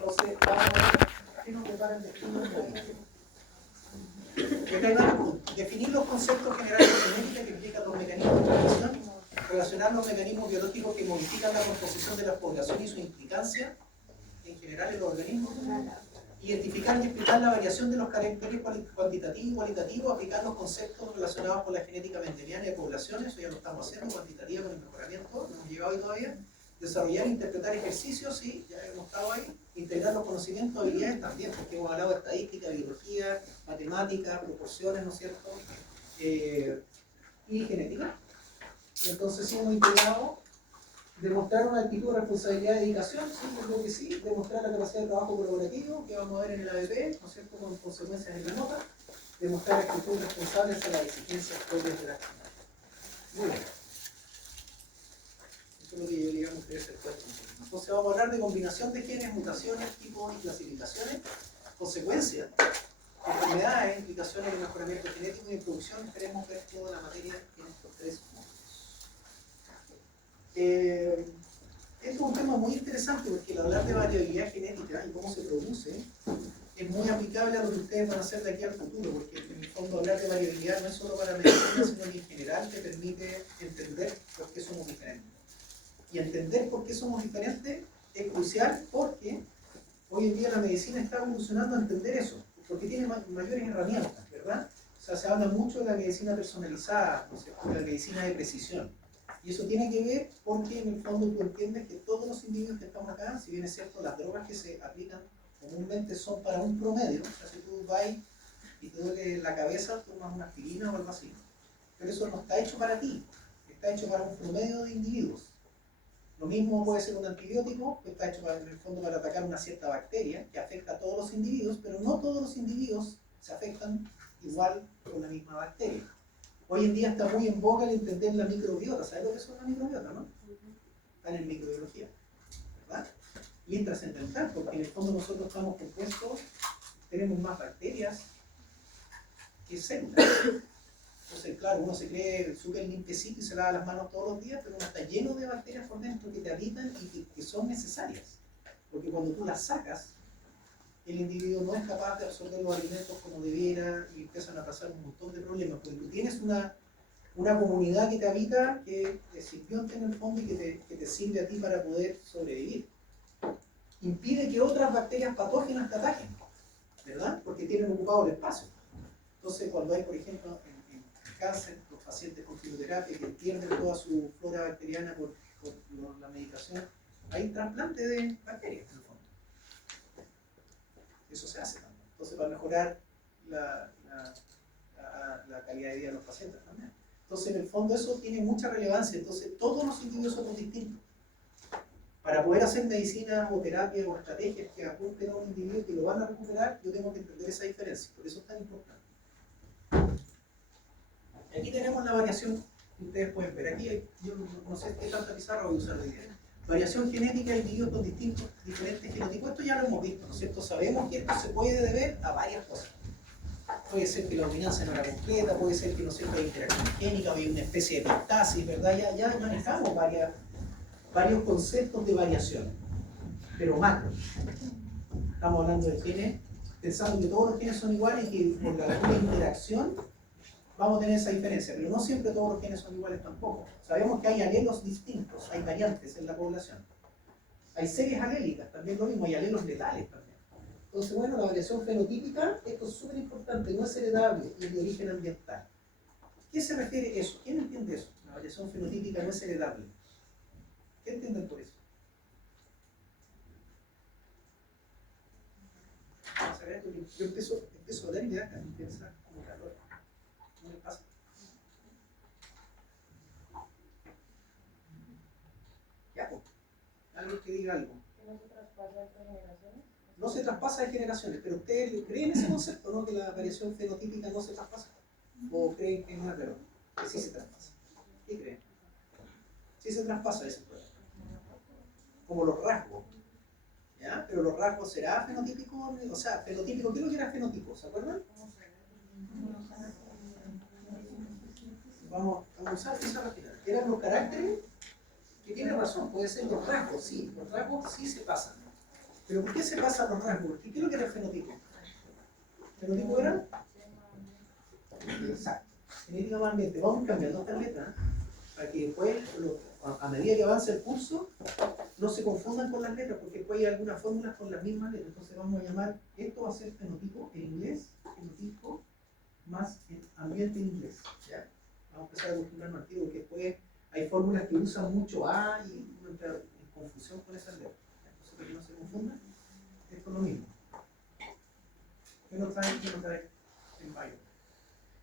Entonces, vamos a ver qué nos prepara el destino. Definir los conceptos generales de genética que implican los mecanismos de transmisión, relacionar los mecanismos biológicos que modifican la composición de la población y su implicancia en general en los organismos, identificar y explicar la variación de los caracteres cuantitativos y cualitativos, aplicar los conceptos relacionados con la genética mendeliana de poblaciones, eso ya lo estamos haciendo, cuantitativa con el mejoramiento, no hemos llegado ahí todavía, desarrollar e interpretar ejercicios, sí, ya hemos estado ahí, integrar los conocimientos, habilidades también, porque hemos hablado de estadística, biología, matemática, proporciones, ¿no es cierto? Y genética. Entonces sí hemos integrado, demostrar una actitud de responsabilidad y dedicación, sí, yo creo que sí, demostrar la capacidad de trabajo colaborativo, que vamos a ver en el ABP, ¿no es cierto?, con consecuencias en la nota, demostrar actitud responsable hacia las exigencias propias de la actividad. Muy bien. Eso es lo que yo digamos que debe ser puesto. Entonces vamos a hablar de combinación de genes, mutaciones, tipos y clasificaciones, consecuencias, enfermedades, implicaciones en mejoramiento genético y en producción. Esperemos ver toda la materia en estos 3 módulos. Esto es un tema muy interesante porque el hablar de variabilidad genética y cómo se produce es muy aplicable a lo que ustedes van a hacer de aquí al futuro, porque en el fondo hablar de variabilidad no es solo para medicina, sino que en general te permite entender por qué somos diferentes. Y entender por qué somos diferentes es crucial porque hoy en día la medicina está evolucionando a entender eso, porque tiene mayores herramientas, ¿verdad? O sea, se habla mucho de la medicina personalizada, ¿no es cierto?, de la medicina de precisión. Y eso tiene que ver porque en el fondo tú entiendes que todos los individuos que estamos acá, si bien es cierto, las drogas que se aplican comúnmente son para un promedio, o sea, si tú vas y te duele la cabeza, tomas una aspirina o algo así. Pero eso no está hecho para ti, está hecho para un promedio de individuos. Lo mismo puede ser un antibiótico, que está hecho en el fondo para atacar una cierta bacteria que afecta a todos los individuos, pero no todos los individuos se afectan igual por la misma bacteria. Hoy en día está muy en boga el entender la microbiota. ¿Sabes lo que es una microbiota, no? Están en microbiología, ¿verdad? Y es trascendental, porque en el fondo nosotros estamos compuestos, tenemos más bacterias que células. Entonces, claro, uno se cree súper limpiecito y se lava las manos todos los días, pero uno está lleno de bacterias por dentro que te habitan y que son necesarias. Porque cuando tú las sacas, el individuo no es capaz de absorber los alimentos como debiera y empiezan a pasar un montón de problemas, porque tú tienes una comunidad que te habita, que es simbionte en el fondo y que te sirve a ti para poder sobrevivir. Impide que otras bacterias patógenas te ataquen, ¿verdad? Porque tienen ocupado el espacio. Entonces, cuando hay, por ejemplo, en cáncer, los pacientes con quimioterapia que pierden toda su flora bacteriana por la medicación, hay trasplante de bacterias en el fondo. Eso se hace también. Entonces, para mejorar la calidad de vida de los pacientes también. Entonces, en el fondo, eso tiene mucha relevancia. Entonces, todos los individuos somos distintos. Para poder hacer medicina o terapia o estrategias que apunten a un individuo que lo van a recuperar, yo tengo que entender esa diferencia. Por eso es tan importante. Aquí tenemos la variación que ustedes pueden ver. Aquí yo no sé qué tanta pizarra voy a usar hoy día. Variación genética de individuos con diferentes genotipos. Esto ya lo hemos visto, ¿no es cierto? Sabemos que esto se puede deber a varias cosas. Puede ser que la dominancia no era completa, puede ser que no sé, hay interacción génica, hay una especie de epitasis, ¿verdad? Ya manejamos varios conceptos de variación, pero macro. Estamos hablando de genes, pensando que todos los genes son iguales y que por la pura interacción vamos a tener esa diferencia, pero no siempre todos los genes son iguales tampoco. Sabemos que hay alelos distintos, hay variantes en la población. Hay series alélicas, también lo mismo, hay alelos letales también. Entonces, bueno, la variación fenotípica, esto es súper importante, no es heredable y es de origen ambiental. ¿Qué se refiere a eso? ¿Quién entiende eso? La variación fenotípica no es heredable. ¿Qué entienden por eso? Yo empiezo a hablar y me da pensar como calor. ¿No les pasa? Ya, pues. Alguien que diga algo. ¿No se traspasa entre generaciones? No se traspasa de generaciones, pero ustedes creen ese concepto, ¿no? Que la variación fenotípica no se traspasa. ¿O creen que no es verdad? Que sí se traspasa. ¿Qué creen? Sí se traspasa ese problema. Como los rasgos. ¿Ya? Pero los rasgos será fenotípico, o sea, fenotípico, ¿qué es lo que era fenotipo? ¿Se acuerdan? Vamos a usar esa página. Eran los caracteres, que tiene razón, puede ser los rasgos sí se pasan. Pero ¿por qué se pasa los rasgos? ¿Qué es lo que era el fenotipo? ¿El fenotipo era? Exacto. Genética más ambiente. Vamos cambiando estas letras para que después, a medida que avance el curso, no se confundan con las letras, porque después hay algunas fórmulas con las mismas letras. Entonces vamos a llamar, esto va a ser fenotipo en inglés, fenotipo más el ambiente en inglés. ¿Ya? Vamos a empezar a acostumbrarnos al tiro, porque después hay fórmulas que usan mucho A y uno entra en confusión con esas letras. Entonces, para que no se confundan, esto es lo mismo. ¿Qué nos trae el bio?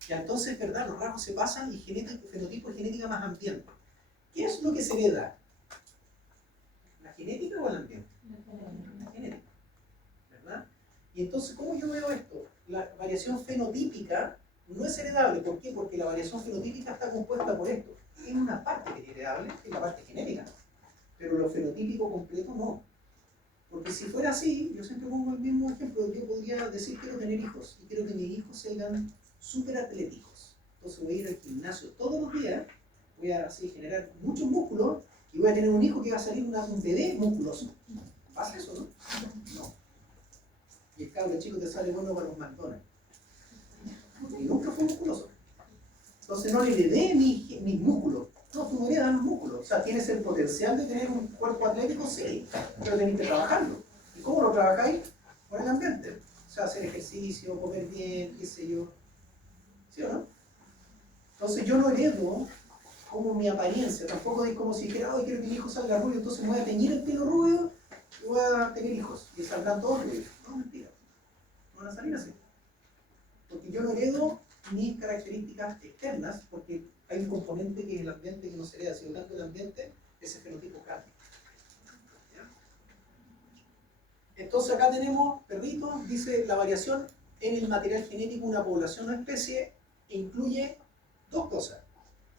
Y entonces, ¿verdad? Los rasgos se pasan y fenotipo y genética más ambiente. ¿Qué es lo que se hereda? ¿La genética o el ambiente? La genética. ¿Verdad? Y entonces, ¿cómo yo veo esto? La variación fenotípica no es heredable. ¿Por qué? Porque la variación fenotípica está compuesta por esto. Hay una parte que es heredable, que es la parte genética. Pero lo fenotípico completo no. Porque si fuera así, yo siempre pongo el mismo ejemplo, yo podría decir quiero tener hijos y quiero que mis hijos sean súper atléticos. Entonces voy a ir al gimnasio todos los días, voy a así generar muchos músculos y voy a tener un hijo que va a salir un bebé musculoso. ¿Pasa eso, no? No. Y el cabro chico te sale bueno para los McDonald's. Y nunca fue musculoso. Entonces no le heredé mis músculos. No, tú no heredas los músculos. O sea, tienes el potencial de tener un cuerpo atlético, sí, pero tenés que trabajarlo. ¿Y cómo lo trabajáis? Con el ambiente. O sea, hacer ejercicio, comer bien, qué sé yo. ¿Sí o no? Entonces yo no heredo como mi apariencia. Tampoco es como si dijera, oh, quiero que mi hijo salga rubio, entonces me voy a teñir el pelo rubio y voy a tener hijos. Y saldrán todos rubios. No, mentira. No van a salir así. Porque yo no heredo mis características externas, porque hay un componente que es el ambiente que no se hereda, sino tanto el ambiente, ese fenotipo cambia. Entonces acá tenemos, perritos, dice la variación en el material genético de una población o especie incluye dos cosas,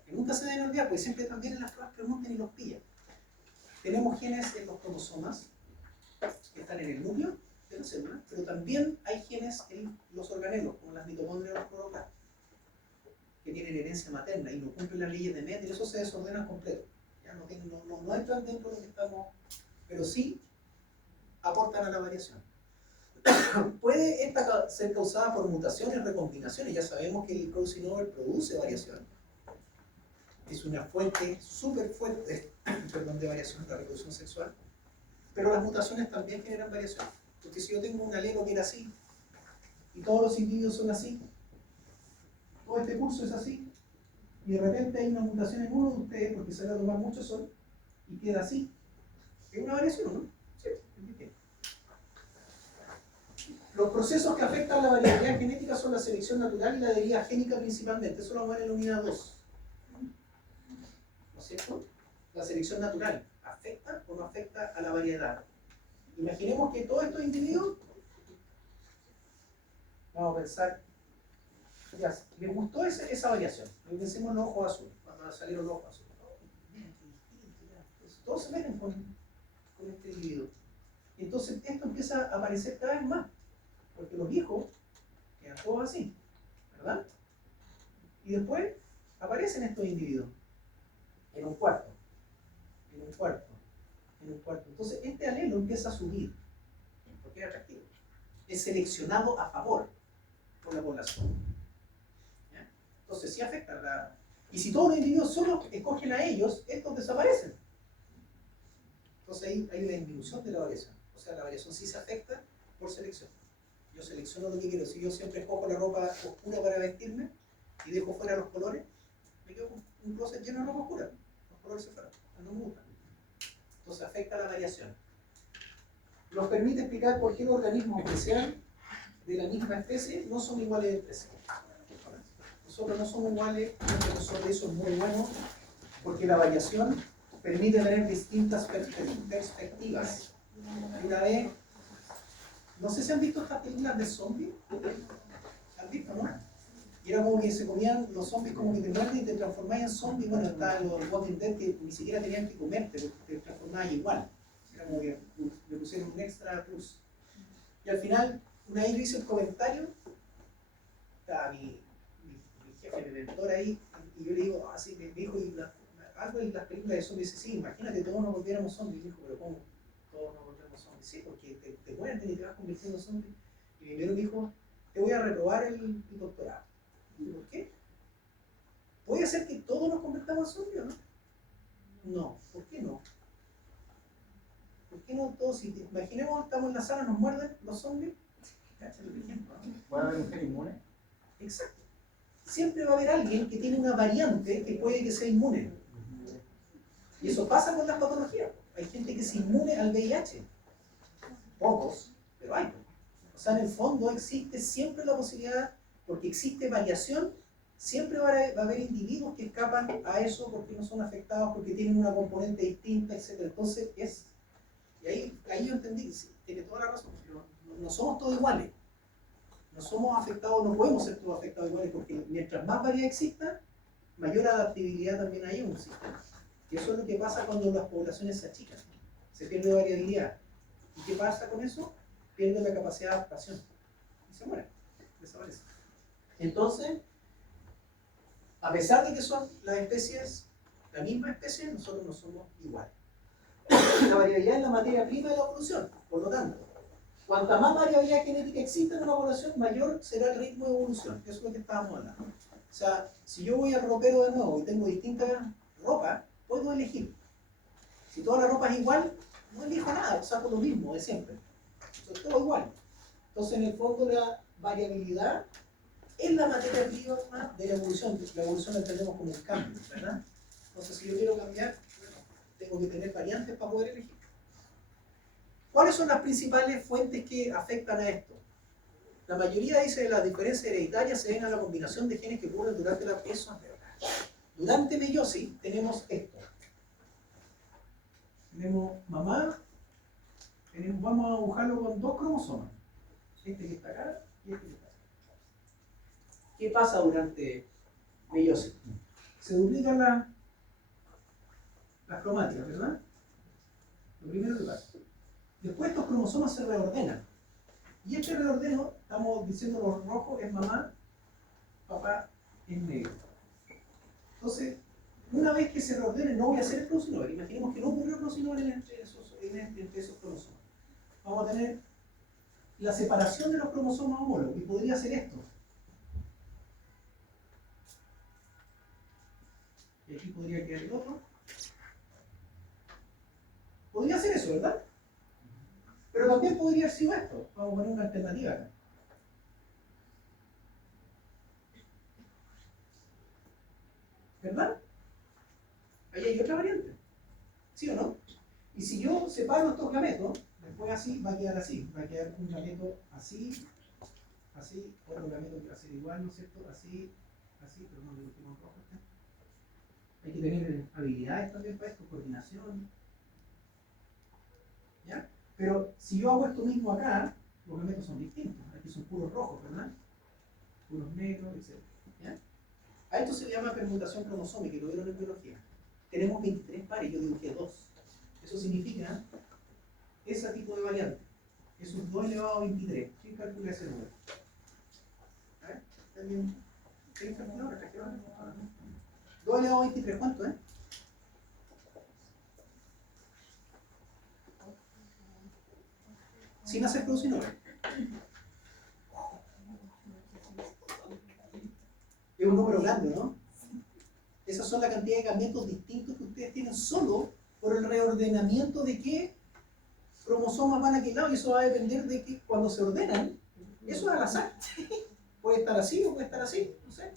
que nunca se deben olvidar, porque siempre también en las pruebas preguntan y los pillan. Tenemos genes en los cromosomas, que están en el núcleo de la célula, pero también hay genes en los organelos, como las mitocondrias o los cloroplastos, que tienen herencia materna y no cumplen las leyes de Mendel, eso se desordena completo. Ya no entran dentro de lo que estamos, pero sí aportan a la variación. Puede esta ser causada por mutaciones, recombinaciones. Ya sabemos que el crossing over produce variación. Es una fuente súper fuerte de variación de la reproducción sexual. Pero las mutaciones también generan variación. Porque si yo tengo un alelo que era así, y todos los individuos son así, todo este curso es así, y de repente hay una mutación en uno de ustedes porque se va a tomar mucho sol, y queda así. ¿Es una variación, no? Sí, ¿entiendes? Los procesos que afectan la variabilidad genética son la selección natural y la deriva génica principalmente. Eso lo vamos a ver en la unidad 2. ¿No es cierto? La selección natural, ¿afecta o no afecta a la variedad? Imaginemos que todos estos individuos, vamos a pensar, ya, les gustó esa variación. Pensemos en los ojos azules, cuando salieron los ojos azules. Miren qué distinto, ya. Entonces, todos se meten con este individuo. Entonces esto empieza a aparecer cada vez más, porque los viejos quedan todos así, ¿verdad? Y después aparecen estos individuos en un cuarto, en un cuarto, en un cuarto. Entonces este alelo empieza a subir, porque es atractivo. Es seleccionado a favor por la población. ¿Ya? Entonces sí afecta a la... Y si todos los individuos solo escogen a ellos, estos desaparecen. Entonces ahí hay una disminución de la variación. O sea, la variación sí se afecta por selección. Yo selecciono lo que quiero. Si yo siempre escojo la ropa oscura para vestirme y dejo fuera los colores, me quedo con un closet lleno de ropa oscura. Los colores se fueron, no me gustan. Entonces afecta la variación. Nos permite explicar por qué los organismos que sean de la misma especie no son iguales entre sí. Nosotros no somos iguales, nosotros eso es muy bueno, porque la variación permite tener distintas perspectivas. Y una vez, no sé si han visto estas películas de zombies. ¿Han visto, no? Y era como que se comían los zombies, como que te muerden y te transformabas en zombie. Bueno, está los Walking Dead que ni siquiera tenían que comerte, porque te transformabas igual. Era como que le pusieron un extra plus. Y al final, una vez hice el comentario, estaba mi jefe, mi mentor ahí, y yo le digo, así, me dijo, algo en las películas de zombies, dice, sí, imagínate, todos nos volviéramos zombies. Y me dijo, pero ¿cómo? Todos nos volvemos zombies. Sí, porque muerden y te vas convirtiendo en zombie. Y mi primero me dijo, te voy a reprobar el doctorado. Y yo, ¿por qué? ¿Puede ser que todos nos convertamos en zombies o no? No, ¿por qué no? ¿Por qué no todos? Si imaginemos, estamos en la sala, nos muerden los zombies. Cáchate el ejemplo, ¿no? ¿Puede haber un gen inmune? Exacto. Siempre va a haber alguien que tiene una variante que puede que sea inmune. Y eso pasa con las patologías. Hay gente que es inmune al VIH. Pocos, pero hay. O sea, en el fondo existe siempre la posibilidad, porque existe variación, siempre va a haber individuos que escapan a eso porque no son afectados, porque tienen una componente distinta, etc. Entonces, y ahí yo entendí, sí, tiene toda la razón, porque no somos todos iguales. No somos afectados, no podemos ser todos afectados iguales, porque mientras más variedad exista, mayor adaptabilidad también hay en un sistema. Y eso es lo que pasa cuando las poblaciones se achican. Se pierde variabilidad. ¿Y qué pasa con eso? Pierde la capacidad de adaptación. Y se muere. Desaparece. Entonces, a pesar de que son las especies, la misma especie, nosotros no somos iguales. La variabilidad es la materia prima de la evolución. Por lo tanto, cuanta más variabilidad genética exista en una población, mayor será el ritmo de evolución. Eso es lo que estábamos hablando. O sea, si yo voy al ropero de nuevo y tengo distintas ropas, puedo elegir. Si toda la ropa es igual, no elijo nada, saco lo mismo de siempre. Es todo igual. Entonces, en el fondo, la variabilidad es la materia prima de la evolución. La evolución la entendemos como un cambio, ¿verdad? Entonces, si yo quiero cambiar, bueno, tengo que tener variantes para poder elegir. ¿Cuáles son las principales fuentes que afectan a esto? La mayoría dice que las diferencias hereditarias se deben a la combinación de genes que ocurren durante la... Eso es verdad. Durante meiosis tenemos esto. Tenemos mamá, vamos a dibujarlo con 2 cromosomas. Este que está acá y este que está acá. ¿Qué pasa durante meiosis? Se duplican las cromáticas, ¿verdad? Lo primero que pasa. Después estos cromosomas se reordenan. Y este reordeno, estamos diciendo los rojos, es mamá, papá es negro. Entonces, una vez que se reordene, no voy a hacer el crossover. Imaginemos que no ocurrió crossover entre esos cromosomas. Vamos a tener la separación de los cromosomas homólogos, y podría ser esto. Y aquí podría quedar el otro. Podría ser eso, ¿verdad? Pero también podría haber sido esto. Vamos a poner una alternativa acá. ¿Verdad? Ahí hay otra variante. ¿Sí o no? Y si yo separo estos gametos, después así va a quedar así. Va a quedar un gameto así, así, otro gameto que va a ser igual, ¿no es cierto? Así, así, pero no le dibujemos rojo. Hay que tener habilidades también para esto, coordinación. ¿Ya? Pero si yo hago esto mismo acá, los gametos son distintos. Aquí son puros rojos, ¿verdad? Puros negros, etc. ¿Ya? A esto se le llama permutación cromosómica, y lo vieron en biología. Tenemos 23 pares, yo dibujé 2. Eso significa ese tipo de variante. Eso es 2 elevado a 23. ¿Quién calcula ese número? A ver, ¿alguien? ¿Quién calcula? 2 elevado a 23, ¿cuánto es? Sin hacer crossover. Es un número grande, ¿no? Esas son la cantidad de cambios distintos que ustedes tienen solo por el reordenamiento de qué cromosomas van a qué lado, y eso va a depender de que cuando se ordenan, eso es al azar. Puede estar así o puede estar así, no sé.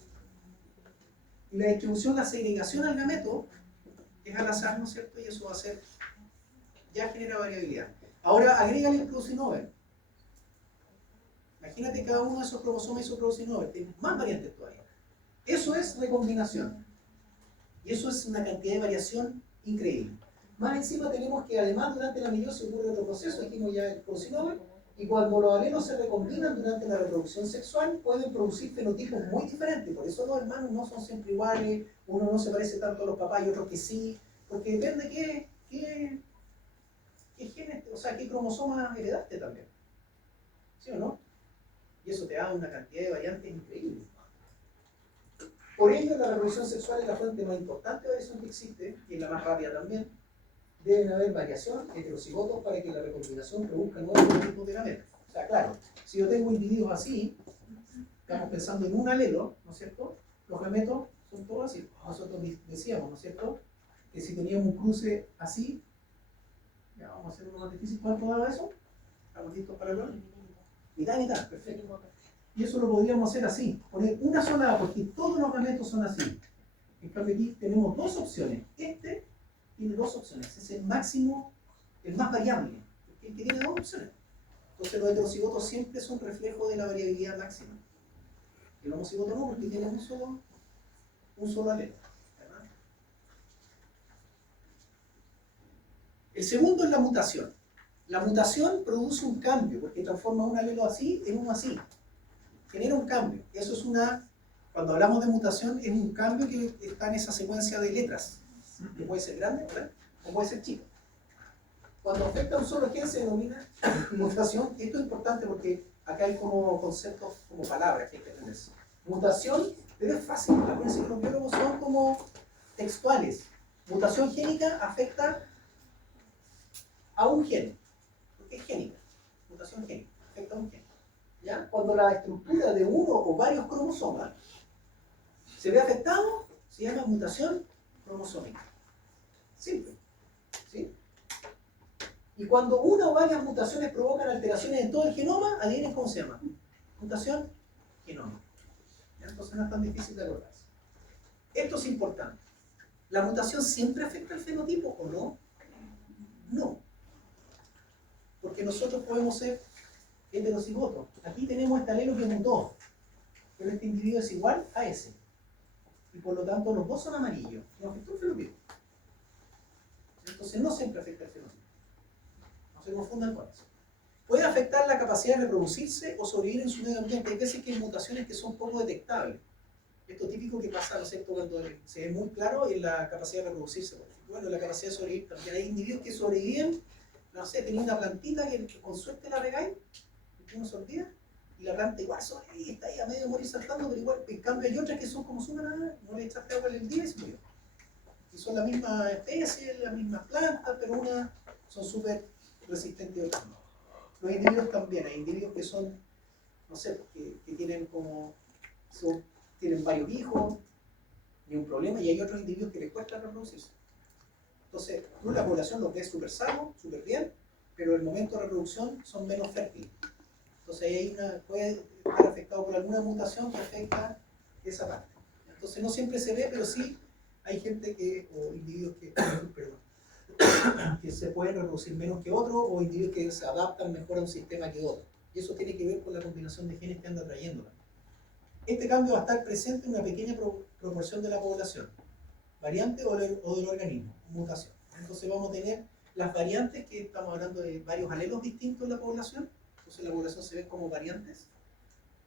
Y la distribución, la segregación al gameto es al azar, ¿no es cierto? Y eso va a ser, ya genera variabilidad. Ahora agrégale el crossover. Imagínate cada uno de esos cromosomas hizo crossover, tienes más variantes todavía. Eso es recombinación. Y eso es una cantidad de variación increíble. Más encima tenemos que además durante la meiosis ocurre otro proceso, dijimos ya el crossover, y cuando los alelos se recombinan durante la reproducción sexual pueden producir fenotipos muy diferentes. Por eso los hermanos no son siempre iguales, uno no se parece tanto a los papás y otros que sí, porque depende qué genes, o sea, qué cromosomas heredaste también. ¿Sí o no? Y eso te da una cantidad de variantes increíbles. Por ello, la reproducción sexual es la fuente más importante de variación que existe, y es la más rápida también. deben haber variación heterocigotos para que la recombinación produzca nuevos tipos de gametos. O sea, claro, si yo tengo individuos así, estamos pensando en un alelo, ¿no es cierto? Los gametos son todos así. Nosotros decíamos, ¿no es cierto?, que si teníamos un cruce así, ya vamos a hacer uno más difícil. ¿Cuánto daba eso? ¿Estamos listos para hablar? Mitad y mitad, perfecto. Y eso lo podríamos hacer así, poner una sola A, porque todos los gametos son así. En cambio aquí tenemos dos opciones. Este tiene dos opciones, es el máximo, el más variable, el que tiene dos opciones. Entonces los heterocigotos siempre son reflejo de la variabilidad máxima. El homocigoto no, porque tiene un solo alelo. ¿Verdad? El segundo es la mutación. La mutación produce un cambio, porque transforma un alelo así en uno así. Genera un cambio. Eso es cuando hablamos de mutación, es un cambio que está en esa secuencia de letras, que puede ser grande, ¿verdad?, o puede ser chico. Cuando afecta a un solo gen se denomina mutación. Esto es importante porque acá hay como conceptos, como palabras que hay que tener. Mutación, pero es fácil. Acuérdense que los biólogos son como textuales. Mutación génica afecta a un gen, porque es génica. Mutación génica afecta a un gen. ¿Ya? Cuando la estructura de uno o varios cromosomas se ve afectado, se llama mutación cromosómica. Simple. ¿Sí? Y cuando una o varias mutaciones provocan alteraciones en todo el genoma, adivinen cómo se llama. Mutación genómica. Entonces no es tan difícil de acordarse. Esto es importante. ¿La mutación siempre afecta al fenotipo o no? No. Porque nosotros podemos ser heterocigotos. Aquí tenemos este alelo que mutó, pero este individuo es igual a ese. Y por lo tanto los dos son amarillos. No afectó el fenotipo. Entonces no siempre afecta el fenotipo. No se confundan con eso. Puede afectar la capacidad de reproducirse o sobrevivir en su medio ambiente. Hay veces que hay mutaciones que son poco detectables. Esto típico que pasa, ¿no es cierto?, cuando se ve muy claro en la capacidad de reproducirse. Bueno, la capacidad de sobrevivir también. Hay individuos que sobreviven, no sé, teniendo una plantita que con suerte la regáis, y uno se olvida, y la planta igual sobrevive, está ahí a medio morir saltando, pero igual, en cambio hay otras que son como súper nada, no le echaste agua en el día y se murió. Y son la misma especie, las mismas plantas, pero unas son súper resistentes a otras no. Los individuos también, hay individuos que son, no sé, que tienen como, tienen varios hijos, ni un problema, y hay otros individuos que les cuesta reproducirse. Entonces, tú la población los ves súper sanos, súper bien, pero en el momento de reproducción son menos fértiles. Entonces ahí puede estar afectado por alguna mutación que afecta esa parte. Entonces no siempre se ve, pero sí hay gente o individuos que se pueden reproducir menos que otros, o individuos que se adaptan mejor a un sistema que otro. Y eso tiene que ver con la combinación de genes que anda trayendo. Este cambio va a estar presente en una pequeña proporción de la población, variante o del organismo, mutación. Entonces vamos a tener las variantes, que estamos hablando de varios alelos distintos en la población. Entonces la población se ve como variantes.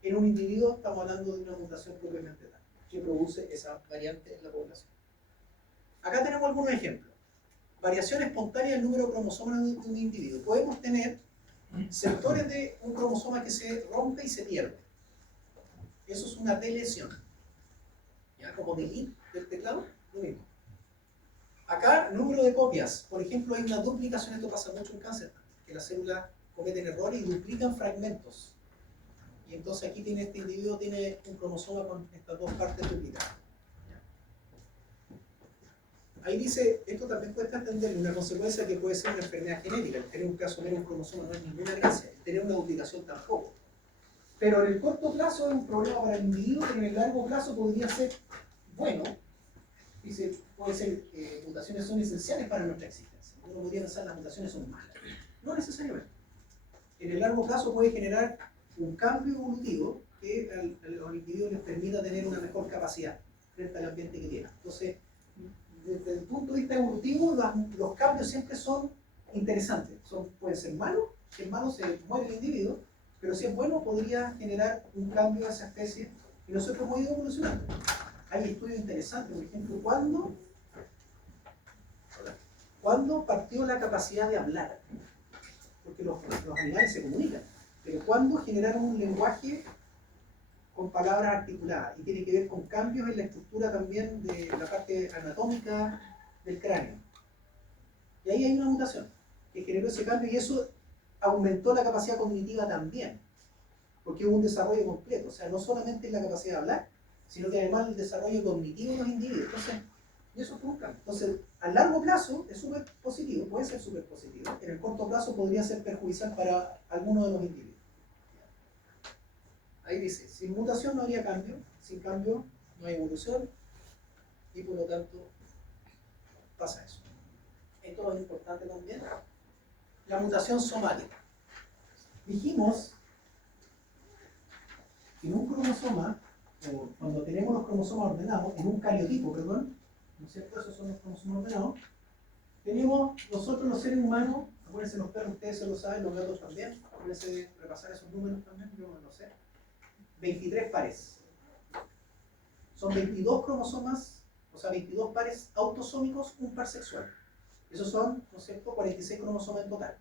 En un individuo estamos hablando de una mutación propiamente tal, que produce esa variante en la población. Acá tenemos algunos ejemplos. Variación espontánea del número de cromosomas de un individuo. Podemos tener sectores de un cromosoma que se rompe y se pierde. Eso es una delesión. ¿Ya? Como delete del teclado, lo mismo. Acá, número de copias. Por ejemplo, hay una duplicación, esto pasa mucho en cáncer, que las células cometen errores y duplican fragmentos. Y entonces aquí este individuo tiene un cromosoma con estas dos partes duplicadas. Ahí dice, esto también cuesta entender, una consecuencia que puede ser una enfermedad genética. El tener un caso menos un cromosoma no es ninguna gracia, el tener una duplicación tampoco. Pero en el corto plazo es un problema para el individuo, pero en el largo plazo podría ser bueno. Dice, puede ser que mutaciones son esenciales para nuestra existencia. Uno podría pensar que las mutaciones son malas. No necesariamente. En el largo plazo puede generar un cambio evolutivo que a los individuos les permita tener una mejor capacidad frente al ambiente que tienen. Entonces, desde el punto de vista evolutivo, los cambios siempre son interesantes. Pueden ser malos, si es malo se muere el individuo, pero si es bueno podría generar un cambio a esa especie y nosotros hemos ido evolucionando. Hay estudios interesantes, por ejemplo, ¿cuándo partió la capacidad de hablar? Porque los animales se comunican, pero ¿cuándo generaron un lenguaje con palabras articuladas? Y tiene que ver con cambios en la estructura también de la parte anatómica del cráneo. Y ahí hay una mutación que generó ese cambio y eso aumentó la capacidad cognitiva también, porque hubo un desarrollo completo. O sea, no solamente la capacidad de hablar, sino que además el desarrollo cognitivo de los individuos. Entonces, y eso fue un cambio. Entonces, a largo plazo es súper positivo, puede ser súper positivo. En el corto plazo podría ser perjudicial para algunos de los individuos. Ahí dice, sin mutación no habría cambio, sin cambio no hay evolución y por lo tanto pasa eso. Esto es importante también. La mutación somática. Dijimos que en un cromosoma, o cuando tenemos los cromosomas ordenados, en un cariotipo, perdón, ¿no es cierto? Esos son los cromosomas ordenados. Tenemos nosotros los seres humanos, acuérdense los perros, ustedes se lo saben, los gatos también, acuérdense repasar esos números también, yo no lo sé. 23 pares. Son 22 cromosomas, o sea, 22 pares autosómicos, un par sexual. Esos son, ¿no es cierto?, 46 cromosomas en total.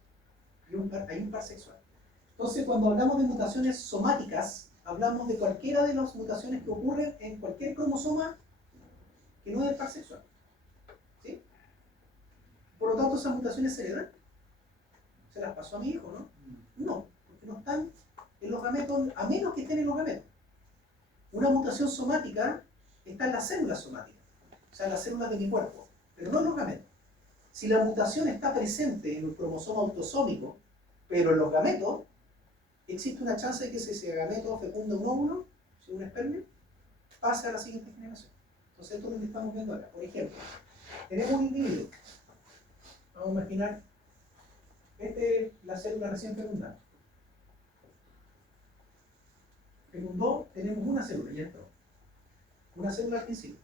Y hay un par sexual. Entonces, cuando hablamos de mutaciones somáticas, hablamos de cualquiera de las mutaciones que ocurren en cualquier cromosoma que no es el par sexual. ¿Sí? Por lo tanto, esas mutaciones se heredan. ¿Se las pasó a mi hijo, no? No, porque no están en los gametos, a menos que estén en los gametos. Una mutación somática está en las células somáticas, o sea, en las células de mi cuerpo, pero no en los gametos. Si la mutación está presente en el cromosoma autosómico, pero en los gametos, existe una chance de que ese gameto fecunda un óvulo, si un espermio, pase a la siguiente generación. Entonces, esto es lo que estamos viendo acá. Por ejemplo, tenemos un individuo. Vamos a imaginar, esta es la célula recién fecundada. Fecundó, tenemos una célula, ya entró. Una célula al principio.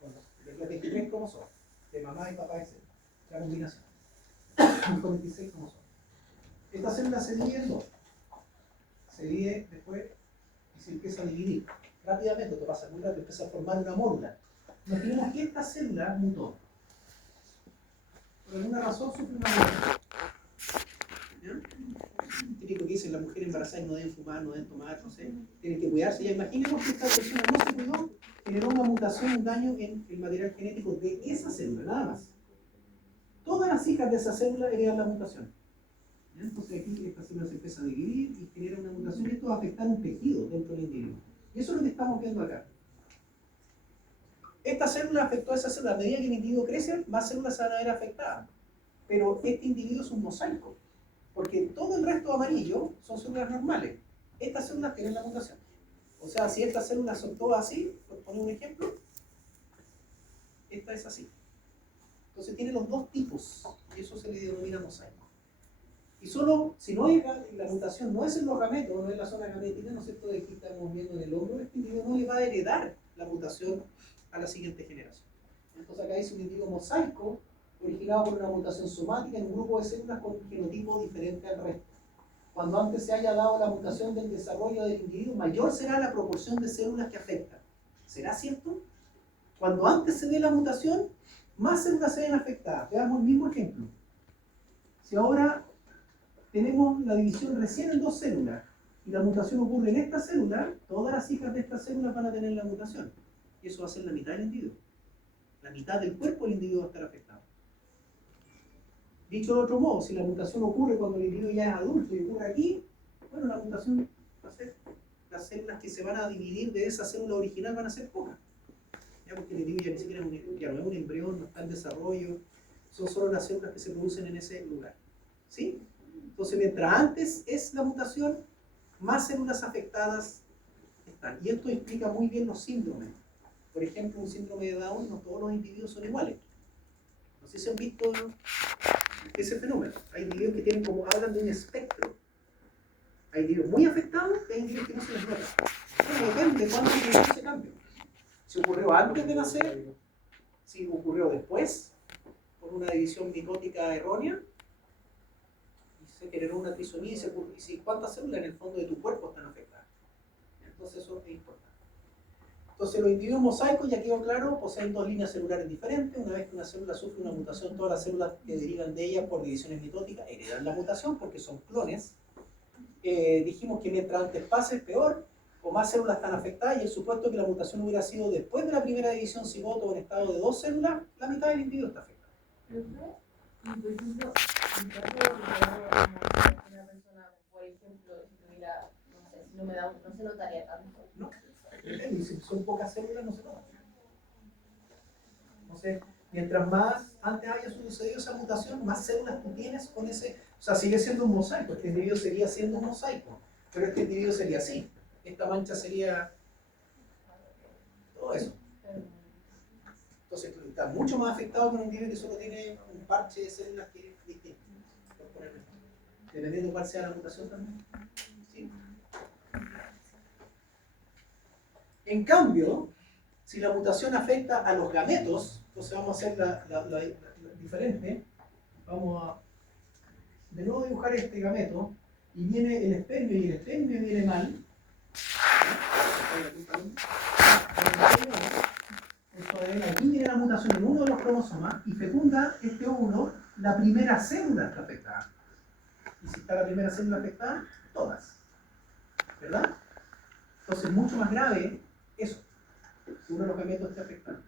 Bueno, los 23 cromosomas, de mamá y papá, etc. La combinación. Con 26 cromosomas. Esta célula se divide en dos. Se divide después y se empieza a dividir. Rápidamente, esto pasa muy rápido, empieza a formar una módula. Imaginemos que esta célula mutó. Por alguna razón sufre una muerte. Típico que dicen las mujeres embarazadas no deben fumar, no deben tomar, no sé, tienen que cuidarse. Ya imaginemos que esta persona no se cuidó, generó una mutación, un daño en el material genético de esa célula, nada más. Todas las hijas de esa célula heredan la mutación. ¿Ya? Entonces aquí esta célula se empieza a dividir y genera una mutación y esto va a afectar un tejido dentro del individuo. Y eso es lo que estamos viendo acá. Esta célula afectó a esa célula. A medida que el individuo crece, más células se van a ver afectadas. Pero este individuo es un mosaico, porque todo el resto amarillo son células normales. Estas células tienen la mutación. O sea, si esta célula son todas así, por poner un ejemplo, esta es así. Entonces tiene los dos tipos, y eso se le denomina mosaico. Y solo, si no hay, la mutación no es en los gametos, no es en la zona gamética, ¿no es cierto?, de aquí estamos viendo en el hombro, este individuo no le va a heredar la mutación a la siguiente generación. Entonces acá dice un individuo mosaico, originado por una mutación somática en un grupo de células con un genotipo diferente al resto. Cuando antes se haya dado la mutación del desarrollo del individuo, mayor será la proporción de células que afectan. ¿Será cierto? Cuando antes se dé la mutación, más células se ven afectadas. Veamos el mismo ejemplo. Si ahora tenemos la división recién en dos células y la mutación ocurre en esta célula, todas las hijas de estas células van a tener la mutación. Y eso va a ser la mitad del individuo. La mitad del cuerpo del individuo va a estar afectado. Dicho de otro modo, si la mutación ocurre cuando el individuo ya es adulto y ocurre aquí, bueno, la mutación va a ser, las células que se van a dividir de esa célula original van a ser pocas. Ya porque el individuo ya ni siquiera ya no es un embrión, no está en desarrollo, son solo las células que se producen en ese lugar. ¿Sí? Entonces, mientras antes es la mutación, más células afectadas están. Y esto explica muy bien los síndromes. Por ejemplo, un síndrome de Down, no todos los individuos son iguales. No sé si han visto ese fenómeno. Hay individuos que tienen como, hablan de un espectro. Hay individuos muy afectados y hay individuos que no se les nota. Bueno, depende de cuándo ocurrió ese cambio. Si ocurrió antes de nacer, si ocurrió después, por una división mitótica errónea, y se generó una trisomía y si cuántas células en el fondo de tu cuerpo están afectadas. Entonces eso es importante. Entonces los individuos mosaicos, ya quedó claro, poseen dos líneas celulares diferentes. Una vez que una célula sufre una mutación, todas las células que derivan de ella por divisiones mitóticas heredan la mutación porque son clones. Dijimos que mientras antes pase es peor, o más células están afectadas, y el supuesto que la mutación hubiera sido después de la primera división cigoto o en estado de dos células, la mitad del individuo está afectado. por ejemplo, en caso de que una persona, por ejemplo, si tuviera, no sé, si no me da, no se notaría tanto. No, y si son pocas células no se nota. Entonces, mientras más antes haya sucedido esa mutación, más células tú tienes con ese, o sea, sigue siendo un mosaico, este individuo seguiría siendo un mosaico, pero este individuo sería así, esta mancha sería todo eso. Entonces, tú estás mucho más afectado que un individuo que solo tiene un parche de células que es distinto, por ponerlo. Dependiendo de cuál sea la mutación también. ¿Sí? En cambio, si la mutación afecta a los gametos, entonces vamos a hacer la diferente. Vamos a de nuevo dibujar este gameto y viene el espermio y el espermio viene mal. Aquí viene la mutación en uno de los cromosomas y fecunda este óvulo la primera célula está afectada. Y si está la primera célula afectada, todas. ¿Verdad? Entonces es mucho más grave eso, si uno de los gametos está afectado.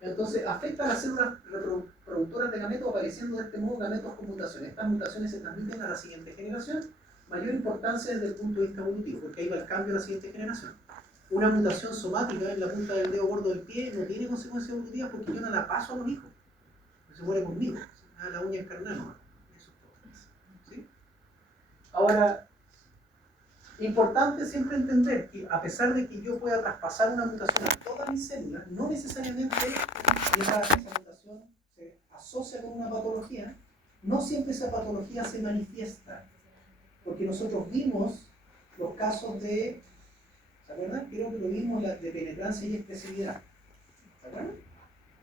Entonces afecta a las células reproductoras de gametos apareciendo de este modo gametos con mutaciones. Estas mutaciones se transmiten a la siguiente generación. Mayor importancia desde el punto de vista evolutivo, porque ahí va el cambio a la siguiente generación. Una mutación somática en la punta del dedo gordo del pie no tiene consecuencias evolutivas porque yo no la paso a los hijos. No se muere conmigo. La uña es carnal nomás. Eso es todo. ¿Sí? Ahora, importante siempre entender que a pesar de que yo pueda traspasar una mutación a todas mis células, no necesariamente esa mutación se asocia con una patología, no siempre esa patología se manifiesta. Porque nosotros vimos los casos de, ¿se acuerdan? Creo que lo vimos de penetrancia y expresividad. ¿Se acuerdan?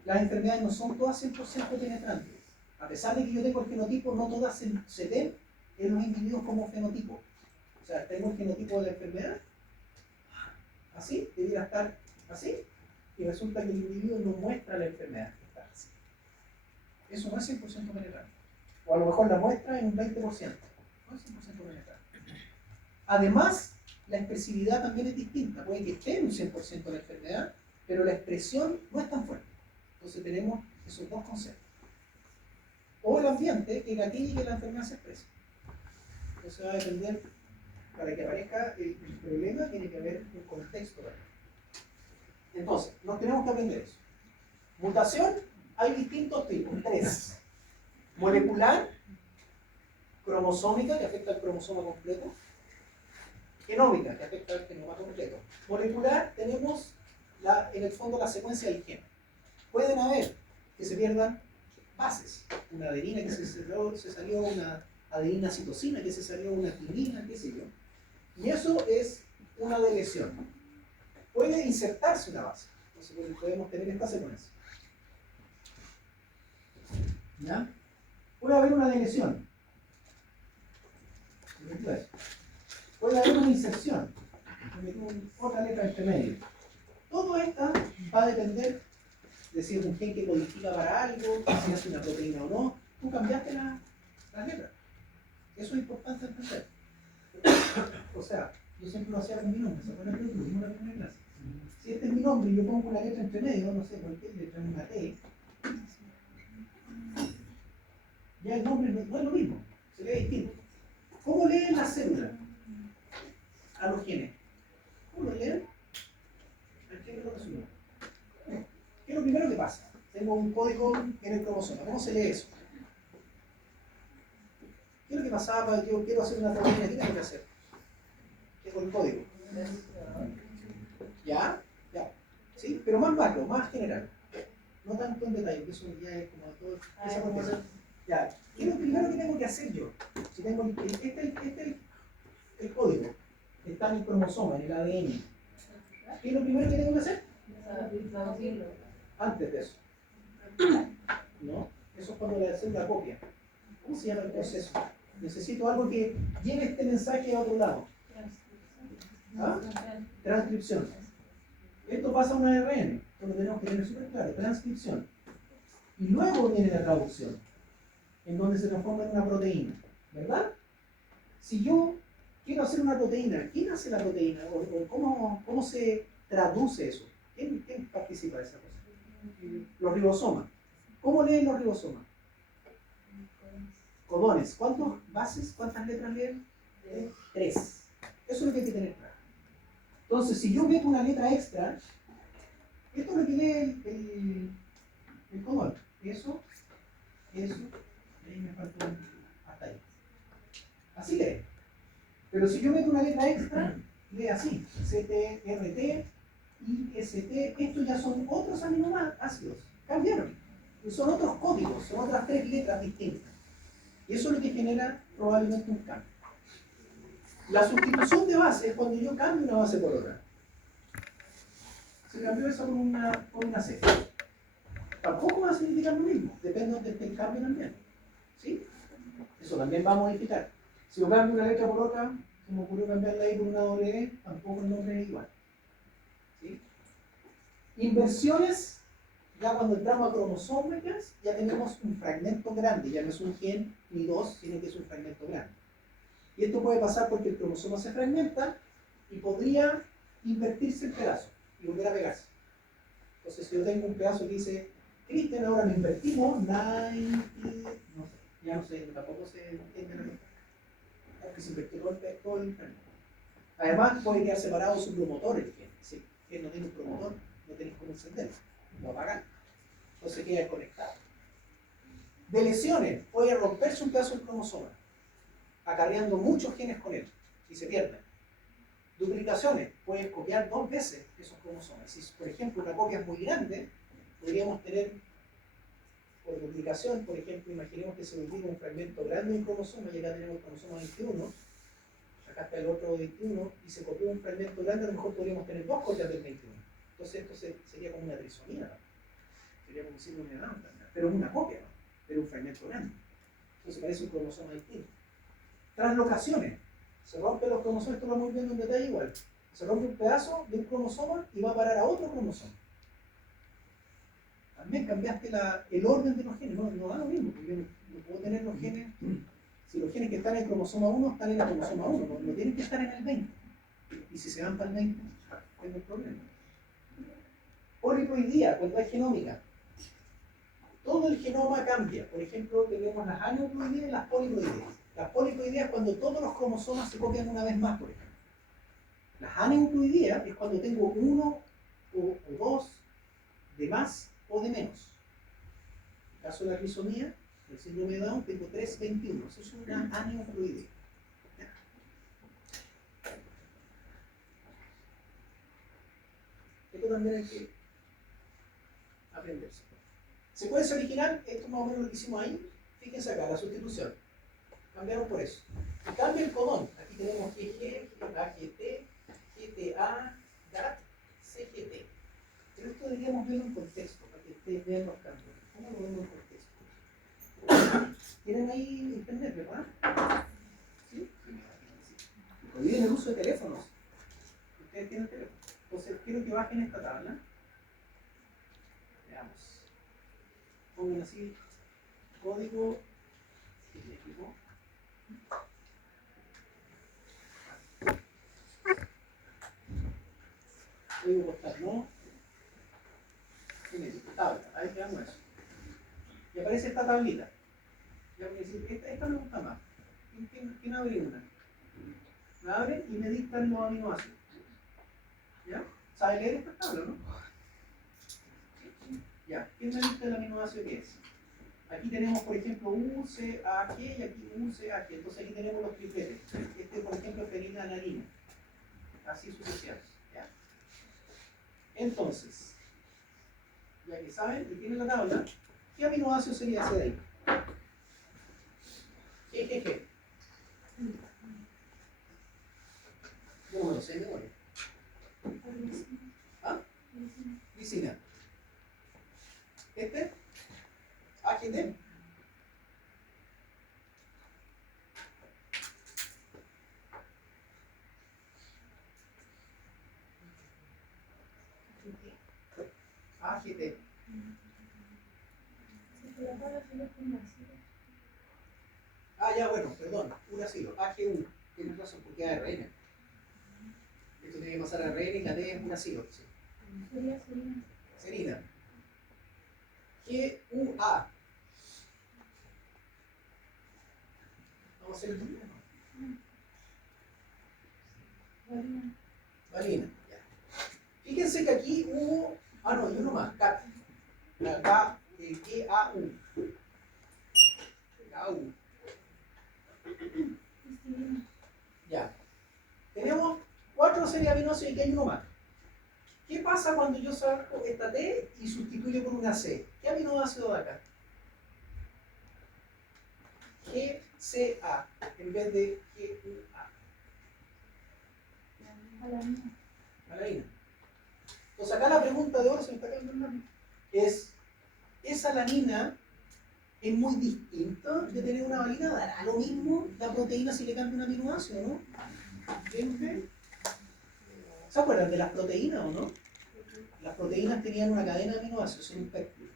Las enfermedades no son todas 100% penetrantes. A pesar de que yo tengo el genotipo, no todas se ven en los individuos como fenotipo. O sea, tengo el genotipo de la enfermedad, así, debería estar así, y resulta que el individuo no muestra la enfermedad, está así. Eso no es 100% penetrante. O a lo mejor la muestra en un 20%. No es 100% penetrante. Además, la expresividad también es distinta. Puede que esté en un 100% la enfermedad, pero la expresión no es tan fuerte. Entonces tenemos esos dos conceptos. O el ambiente, que gatilla y que la enfermedad se expresa. Entonces va a depender, para que aparezca el problema, tiene que haber un contexto. Entonces, nos tenemos que aprender eso. Mutación, hay distintos tipos, 3. Molecular, cromosómica, que afecta al cromosoma completo. Genómica, que afecta al genoma completo. Molecular, tenemos en el fondo la secuencia del gen. Pueden haber que se pierdan bases. Una adenina que se salió, una adenina citosina que se salió, una timina, qué sé yo. Y eso es una deleción. Puede insertarse una base. Entonces podemos tener esta secuencia. ¿Ya? Puede haber una deleción. Puede haber una inserción. Otra letra entre medio. Todo esto va a depender de si es un gen que codifica para algo, si es una proteína o no. Tú cambiaste las letras. Eso es importante entender. O sea, yo siempre lo hacía con mi nombre. ¿Se acuerdan que lo tuvimos en la primera clase? Si este es mi nombre y yo pongo una letra entre medio, no sé, cualquier letra, una T, ya el nombre no es lo mismo, sería distinto. ¿Cómo leen las células a los genes? ¿Cómo lo leen? ¿Qué es lo que suena? ¿Qué es lo primero que pasa? Tengo un código en el cromosoma. ¿Cómo se lee eso? ¿Qué es lo que pasaba para que yo quiero hacer una proteína? ¿Qué tengo que hacer? ¿Qué es el código? ¿Ya? Ya. ¿Sí? Pero más macro, más general. No tanto en detalle, que eso ya es como todo esa cuestión. Ya. ¿Qué es lo primero que tengo que hacer yo? Si tengo el código, está en el cromosoma, en el ADN. ¿Qué es lo primero que tengo que hacer? Antes de eso. ¿No? Eso es cuando le hacen la copia. ¿Cómo se llama el proceso? Necesito algo que lleve este mensaje a otro lado. ¿Ah? Transcripción. Esto pasa a un ARN. Esto lo tenemos que tener súper claro. Transcripción. Y luego viene la traducción, en donde se transforma en una proteína. ¿Verdad? Si yo quiero hacer una proteína, ¿quién hace la proteína? ¿O cómo se traduce eso? ¿Quién participa de esa cosa? Los ribosomas. ¿Cómo leen los ribosomas? Codones. ¿Cuántas bases, cuántas letras leen? 3. Eso es lo que hay que tener claro. Entonces, si yo meto una letra extra, esto es lo que lee el codón. Eso, y ahí me falta hasta ahí. Así lee. Pero si yo meto una letra extra, lee así. CTRT, IST, estos ya son otros aminoácidos. Cambiaron. Y son otros códigos, son otras 3 letras distintas. Y eso es lo que genera probablemente un cambio. La sustitución de base es cuando yo cambio una base por otra. Se cambió esa por una C. Tampoco va a significar lo mismo, depende del cambio también. ¿Sí? Eso también va a modificar. Si yo cambio una letra por otra, se me ocurrió cambiar la I por una W, tampoco el nombre es igual. ¿Sí? Inversiones, ya cuando entramos a cromosómicas, ya tenemos un fragmento grande, ya no es un gen ni 2, sino que es un fragmento grande. Y esto puede pasar porque el cromosoma se fragmenta y podría invertirse el pedazo y volver a pegarse. Entonces, si yo tengo un pedazo que dice, Cristian, ahora me invertimos, 90, no sé, ya no sé, tampoco se entiende la cosa. Porque se invirtió todo el fragmento. Además, puede quedar separado su promotor, el gen. Si el gen no tiene un promotor, no tenéis cómo encenderlo, lo apagan. Entonces queda desconectado. De lesiones, puede romperse un pedazo del cromosoma, acarreando muchos genes con él, y se pierden. Duplicaciones, pueden copiar 2 veces esos cromosomas. Si, por ejemplo, una copia es muy grande, podríamos tener, por duplicación, por ejemplo, imaginemos que se duplica un fragmento grande de un cromosoma, y acá tenemos el cromosoma 21, acá está el otro 21, y se copió un fragmento grande, a lo mejor podríamos tener 2 copias del 21. Entonces esto sería como una trisomía, ¿no? Sería como síndrome de Down también, pero es una copia, ¿no? Pero un fragmento grande. Entonces parece un cromosoma distinto. Translocaciones. Se rompen los cromosomas, esto lo vamos viendo en detalle igual. Se rompe un pedazo de un cromosoma y va a parar a otro cromosoma. También cambiaste el orden de los genes, no da lo mismo, porque yo no puedo tener los genes. Si los genes que están en el cromosoma 1 están en el cromosoma 1, no tienen que estar en el 20. Y si se van para el 20, tengo el problema. Poliploidía, cuando hay genómica. Todo el genoma cambia. Por ejemplo, tenemos las aneuploidías y las poliploidías. Las poliploidías es cuando todos los cromosomas se copian una vez más, por ejemplo. Las aneuploidías es cuando tengo 1 o 2 de más o de menos. En el caso de la trisomía, el síndrome de Down, tengo 3,21. Eso es una aneuploidía. Esto también hay que aprenderse. Secuencia original, esto es más o menos lo que hicimos ahí. Fíjense acá, la sustitución. Cambiaron por eso. Y cambia el codón. Aquí tenemos GG, AGT, GTA, GAT, CGT. Pero esto deberíamos verlo en contexto, para que ustedes vean los cambios. ¿Cómo lo vemos en contexto? ¿Tienen ahí internet, verdad? ¿Sí? Olviden el uso de teléfonos. Ustedes tienen teléfono. Entonces, quiero que bajen esta tabla. Veamos. Pongan así, código genético. Código postal, ¿no? Genético, tabla, ahí quedamos eso. Y aparece esta tablita. Ya voy a decir, esta me gusta más. ¿Quién abre una? La abre y me dictan los aminoácidos. ¿Ya? ¿Sabe leer esta tabla, no? Ya, ¿quién me dicta el aminoácido que es? Aquí tenemos, por ejemplo, UCAG y aquí UCAG. Entonces aquí tenemos los tripletes. Este, por ejemplo, es fenilalanina. Así sucesivamente. ¿Ya? Entonces, ya que saben y tienen la tabla, ¿qué aminoácido sería ese de ahí? GGG. Yo no lo sé de memoria. ¿Ah? Glicina. ¿Este? AGT. AGT. Ah, ya, bueno, perdón. Uracilo. AGU. Tienes razón, porque es ARN. Esto tiene que pasar a ARN y KT es uracilo. Sí. Serina. GUA. ¿Cómo se llama? Valina. Ya. Fíjense que aquí hubo. Ah, no, y uno más. K. K-A-U. K-A-U. Ya. Tenemos 4 series de aminoácidos y aquí hay uno más. ¿Qué pasa cuando yo saco esta T y sustituyo por una C? ¿Qué aminoácido da acá? GCA en vez de GUA. Alanina. Entonces acá la pregunta de oro se me está quedando en la es, ¿esa alanina es muy distinta de tener una valina? ¿Dará lo mismo la proteína si le cambia un aminoácido, no? ¿Se acuerdan de las proteínas o no? Las proteínas tenían una cadena de aminoácidos, son un péptido.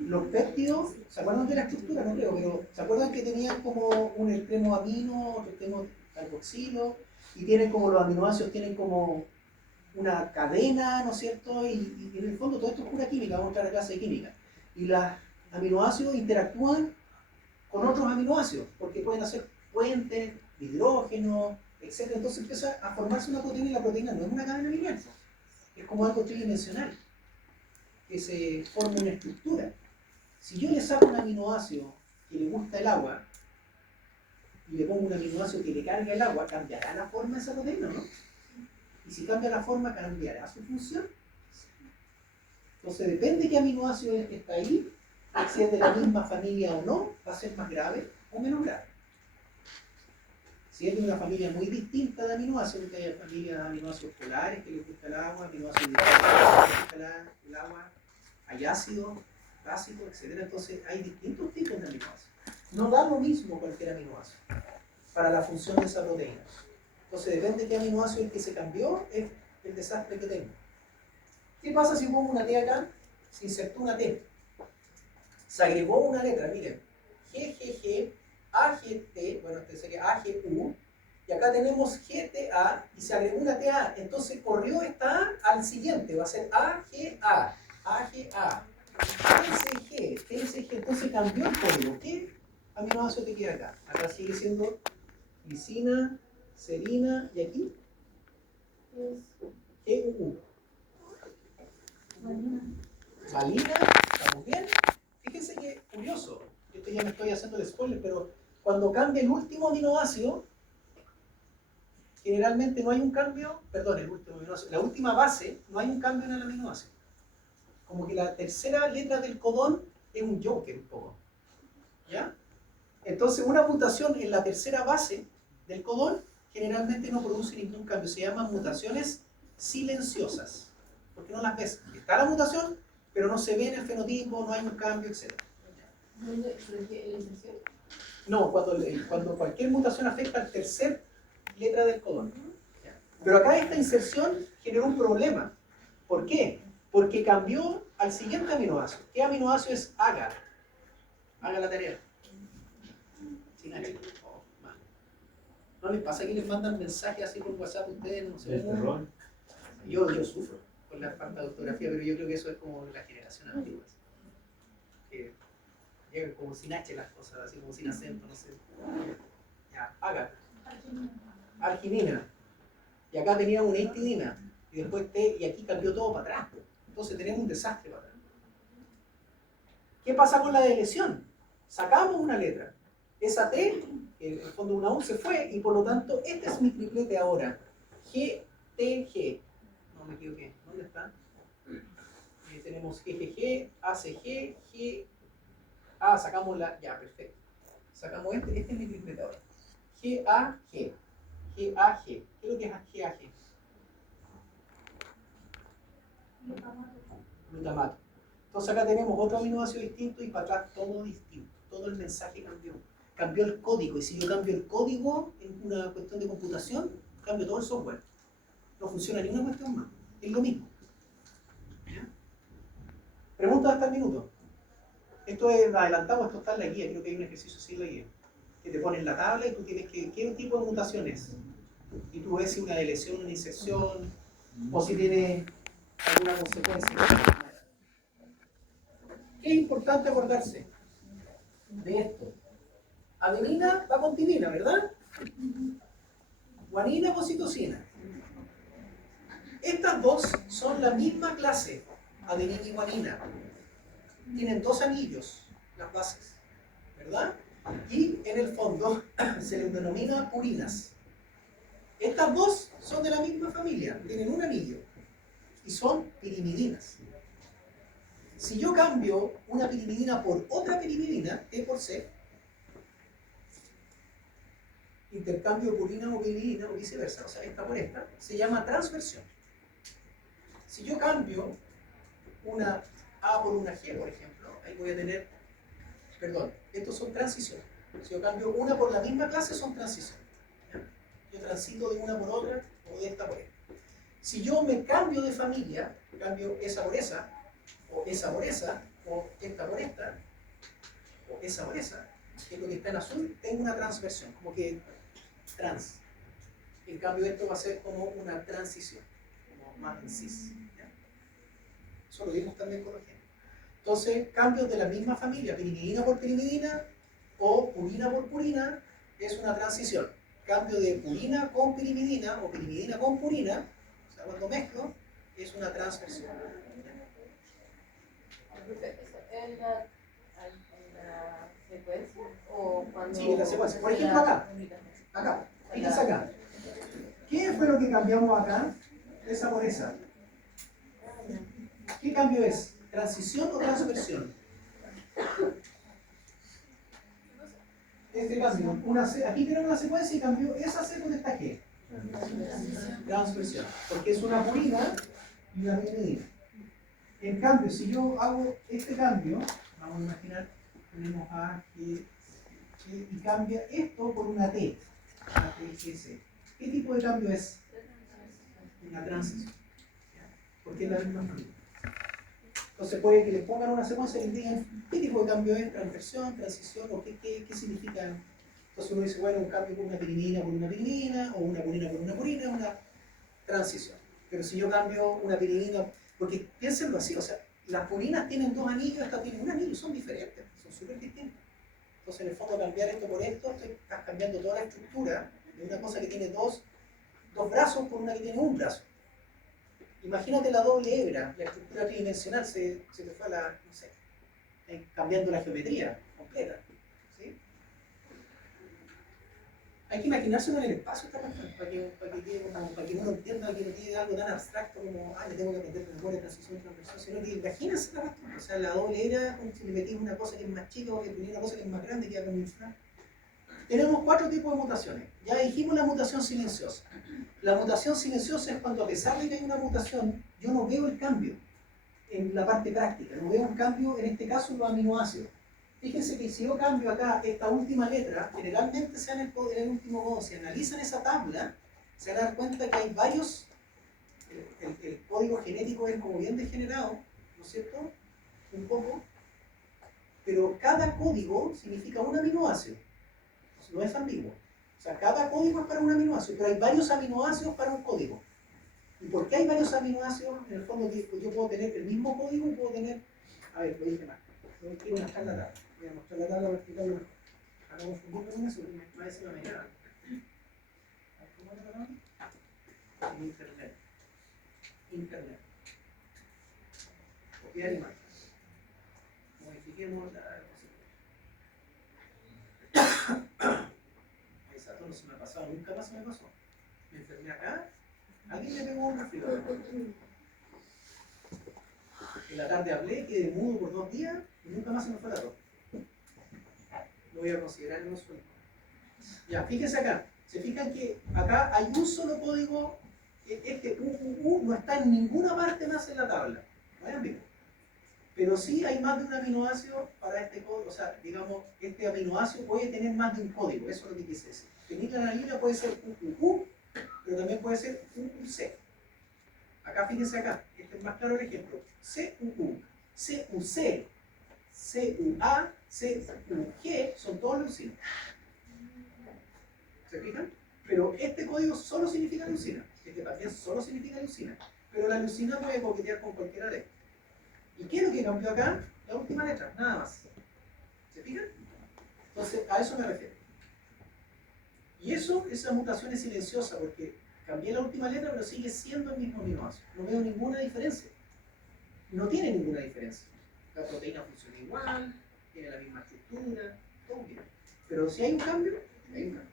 Los péptidos, ¿se acuerdan de la estructura? No creo, pero ¿se acuerdan que tenían como un extremo amino, otro extremo carboxilo? Y tienen como los aminoácidos, tienen como una cadena, ¿no es cierto? Y en el fondo todo esto es pura química, vamos a entrar a clase de química. Y los aminoácidos interactúan con otros aminoácidos, porque pueden hacer puentes, hidrógeno, etc. Entonces empieza a formarse una proteína y la proteína no es una cadena lineal, es como algo tridimensional, que se forma una estructura. Si yo le saco un aminoácido que le gusta el agua y le pongo un aminoácido que le carga el agua, ¿cambiará la forma de esa proteína, no? Y si cambia la forma, ¿cambiará su función? Entonces depende de qué aminoácido está ahí, si es de la misma familia o no, va a ser más grave o menos grave. Si es de una familia muy distinta de aminoácidos, que hay familias de aminoácidos polares que les gusta el agua, aminoácidos que les gusta el agua, hay ácido, básico, etc. Entonces hay distintos tipos de aminoácidos. No da lo mismo cualquier aminoácido para la función de esa proteína. Entonces depende de qué aminoácido es el que se cambió, es el desastre que tengo. ¿Qué pasa si pongo una T acá? Se insertó una T. Se agregó una letra, miren. GGG, AGT, bueno, este sería AGU, y acá tenemos GTA y se agregó una TA. Entonces corrió esta A al siguiente, va a ser AGA, AGA, TSG, TSG. Entonces cambió el código. ¿Qué aminoácido te queda acá? Acá sigue siendo glicina, serina, y aquí GUU. Valina, ¿estamos bien? Fíjense que curioso, esto ya me estoy haciendo el spoiler, pero cuando cambia el último aminoácido, generalmente no hay un cambio, perdón, el último aminoácido, la última base, no hay un cambio en el aminoácido. Como que la tercera letra del codón es un joker un poco. ¿Ya? Entonces una mutación en la tercera base del codón generalmente no produce ningún cambio, se llaman mutaciones silenciosas, porque no las ves. Está la mutación, pero no se ve en el fenotipo, no hay un cambio, etc. No, cuando cualquier mutación afecta al tercer letra del codón. Pero acá esta inserción generó un problema. ¿Por qué? Porque cambió al siguiente aminoácido. ¿Qué aminoácido es AGA? Haga la tarea. Sin H. Oh, ¿no les pasa que les mandan mensajes así por WhatsApp a ustedes? No sé. Yo sufro con la falta de ortografía, pero yo creo que eso es como la generación antigua. Que llegan como sin H las cosas, así como sin acento, no sé. Ya, haga. Arginina. Y acá tenía una histidina. Y después T, y aquí cambió todo para atrás. Entonces tenemos un desastre para atrás. ¿Qué pasa con la deleción? Sacamos una letra. Esa T, en el fondo una U, se fue, y por lo tanto, este es mi triplete ahora. GTG. No me equivoqué. ¿Dónde está? Tenemos GGG, ACG, G. Ah, sacamos la. Ya, perfecto. Sacamos este es mi triplete ahora. GAG. GAG. ¿Qué es lo que es GAG? Glutamato. Entonces acá tenemos otro aminoácido distinto y para atrás todo distinto. Todo el mensaje cambió. Cambió el código. Y si yo cambio el código en una cuestión de computación, cambio todo el software. No funciona ni una cuestión más. Es lo mismo. ¿Ya? Preguntas hasta el minuto. Esto es, adelantamos, esto está en la guía. Creo que hay un ejercicio así en la guía. Que te ponen la tabla y tú tienes que, ¿qué tipo de mutación es? Y tú ves si una deleción, una inserción, o si tiene alguna consecuencia. ¿Qué es importante acordarse de esto? Adenina va con timina, ¿verdad? Guanina con citosina. Estas dos son la misma clase, adenina y guanina. Tienen dos anillos, las bases, ¿verdad? Y en el fondo se les denomina purinas. Estas dos son de la misma familia, tienen un anillo y son pirimidinas. Si yo cambio una pirimidina por otra pirimidina, T por C, intercambio de purina o pirimidina o viceversa, o sea, esta por esta, se llama transversión. Si yo cambio una A por una G, por ejemplo, ahí voy a tener, perdón, estos son transiciones. Si yo cambio una por la misma clase, son transiciones. Yo transito de una por otra o de esta por esta. Si yo me cambio de familia, cambio esa por esa, o esa por esa, o esta por esta, o esa por esa, que es lo que está en azul, tengo una transversión, como que trans. En cambio, esto va a ser como una transición, como más en cis. ¿Ya? Eso lo vimos también con los genes. Entonces, cambios de la misma familia, pirimidina por pirimidina, o purina por purina, es una transición. Cambio de purina con pirimidina o pirimidina con purina, o sea, cuando mezclo, es una transversión. ¿En la secuencia o cuando...? Sí, en la secuencia. Por ejemplo, acá, fíjense acá. ¿Qué fue lo que cambiamos acá? Esa por esa. ¿Qué cambio es? ¿Transición o transversión? Este cambio, aquí tenemos una secuencia y cambió esa C con esta G. Transversión, porque es una purina y una pirimidina. En cambio, si yo hago este cambio, vamos a imaginar, tenemos A, G, G y cambia esto por una T, A, T, G, C. ¿Qué tipo de cambio es? Una transición, porque es la misma familia. Entonces puede que les pongan una secuencia y les digan qué tipo de cambio es, transversión, transición, o qué significa. Entonces uno dice, bueno, un cambio por una pirimidina, o una purina por una purina, una transición. Pero si yo cambio una pirimidina, porque piénsenlo así, o sea, las purinas tienen dos anillos, estas tienen un anillo, son diferentes, son súper distintas. Entonces en el fondo cambiar esto por esto, estás cambiando toda la estructura de una cosa que tiene dos brazos por una que tiene un brazo. Imagínate la doble hebra, la estructura tridimensional se te fue a la, no sé, cambiando la geometría completa. ¿Sí? Hay que imaginárselo en el espacio esta cuestión, para que uno entienda que no tiene algo tan abstracto como, le tengo que aprender de memoria, transición, transversión, sino que imagínense la cuestión. O sea, la doble hebra, si le metís una cosa que es más chica o que tiene una cosa que es más grande, queda como infla. Tenemos 4 tipos de mutaciones. Ya dijimos la mutación silenciosa. La mutación silenciosa es cuando, a pesar de que hay una mutación, yo no veo el cambio en la parte práctica, no veo un cambio, en este caso, en los aminoácidos. Fíjense que si yo cambio acá esta última letra, generalmente en el último modo, si analizan esa tabla, se van a dar cuenta que hay varios, el código genético es como bien degenerado, ¿no es cierto? Un poco, pero cada código significa un aminoácido. No es ambiguo. O sea, cada código es para un aminoácido, pero hay varios aminoácidos para un código. ¿Y por qué hay varios aminoácidos? En el fondo, yo puedo tener el mismo código y puedo tener... A ver, lo dije mal. Quiero mostrar la tabla. Voy a mostrar la tabla para explicarlo mejor. Para no confundirme con eso, porque me parece una mañana. ¿Cómo era la tabla? En Internet. Internet. Copiar imagen. Modifiquemos la... Exacto, no se me ha pasado, nunca más se me pasó. Me enfermé acá, alguien me pegó un resfriado. En la tarde hablé, quedé mudo por 2 días y nunca más se me fue la tos. Lo voy a considerar en un sueño. Ya, fíjense acá. Se fijan que acá hay un solo código, este UUU no está en ninguna parte más en la tabla. No es ambiguo. Pero sí hay más de un aminoácido para este código. O sea, digamos, este aminoácido puede tener más de un código. Eso es lo que quise decir. Fenilanalina puede ser UUU, pero también puede ser UUC. Acá, fíjense acá. Este es más claro el ejemplo. CUU, CUC, CUA, CUG son todos leucinas. ¿Se fijan? Pero este código solo significa leucina. Este también solo significa leucina. Pero la leucina puede coquetear con cualquiera de estos. ¿Y qué es lo que cambió acá? La última letra, nada más. ¿Se fijan? Entonces, a eso me refiero. Y eso, esa mutación es silenciosa porque cambié la última letra, pero sigue siendo el mismo aminoácido. No veo ninguna diferencia. No tiene ninguna diferencia. La proteína funciona igual, tiene la misma estructura, todo bien. Pero si hay un cambio, hay un cambio.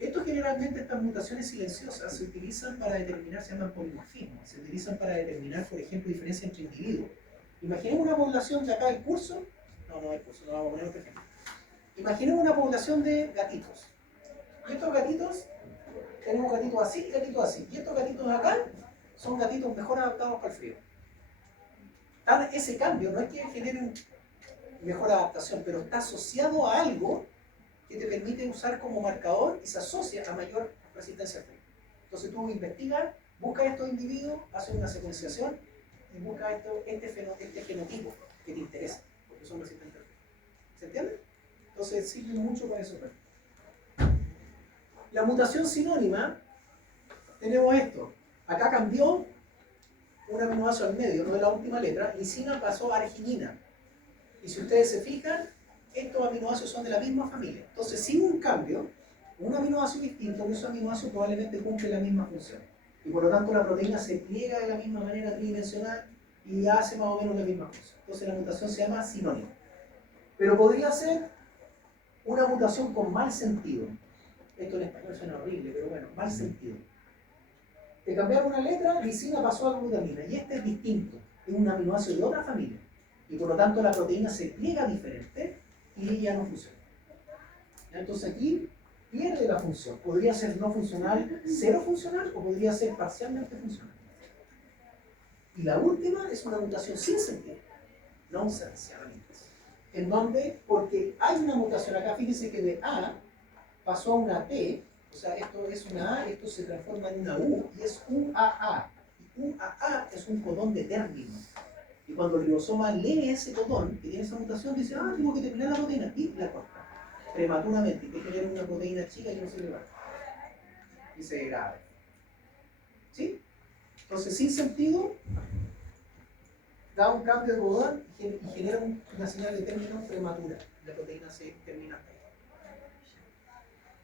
Esto generalmente, estas mutaciones silenciosas se utilizan para determinar, se llaman polimorfismos, se utilizan para determinar, por ejemplo, diferencia entre individuos. Imaginemos una población de acá del curso, no el curso, no vamos a poner otro ejemplo. Imaginemos una población de gatitos. Y estos gatitos, tenemos gatitos así y gatitos así. Y estos gatitos de acá son gatitos mejor adaptados para el frío. Ese cambio no es que genere mejor adaptación, pero está asociado a algo que te permite usar como marcador y se asocia a mayor resistencia al frío. Entonces tú investigas, buscas estos individuos, haces una secuenciación y buscas este fenotipo que te interesa, porque son resistentes al frío. ¿Se entiende? Entonces sirve mucho para eso. La mutación sinónima, tenemos esto. Acá cambió un aminoácido al medio, no de la última letra, lisina pasó a arginina. Y si ustedes se fijan, estos aminoácidos son de la misma familia. Entonces, sin un cambio, un aminoácido distinto, ese aminoácido probablemente cumple la misma función. Y por lo tanto, la proteína se pliega de la misma manera tridimensional y hace más o menos la misma cosa. Entonces, la mutación se llama sinónima. Pero podría ser una mutación con mal sentido. Esto en español suena horrible, pero bueno, mal sentido. Te cambiaron una letra, lisina pasó a glutamina, y este es distinto, es un aminoácido de otra familia. Y por lo tanto, la proteína se pliega diferente y ya no funciona. Entonces aquí pierde la función. Podría ser no funcional, cero funcional, o podría ser parcialmente funcional. Y la última es una mutación sin sentido, nonsense, en donde, porque hay una mutación acá, fíjense que de A pasó a una T, o sea, esto es una A, esto se transforma en una U, y es UAA. Y UAA es un codón de término. Y cuando el ribosoma lee ese codón, que tiene esa mutación, dice, tengo que terminar la proteína, y la corta, prematuramente, que genera una proteína chica que no se le va. Y se degrada. ¿Sí? Entonces, sin sentido, da un cambio de codón y genera una señal de término prematura. La proteína se termina hasta ahí.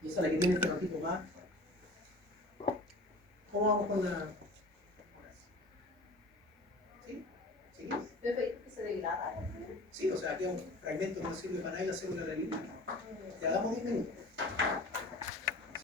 Y esa es la que tiene el fenotipo más. ¿Cómo vamos con la...? ¿Sí? ¿Sí? ¿Que se degrada? Sí, o sea, aquí hay un fragmento que no sirve para nada y la célula la elimina. Ya damos 10 minutos.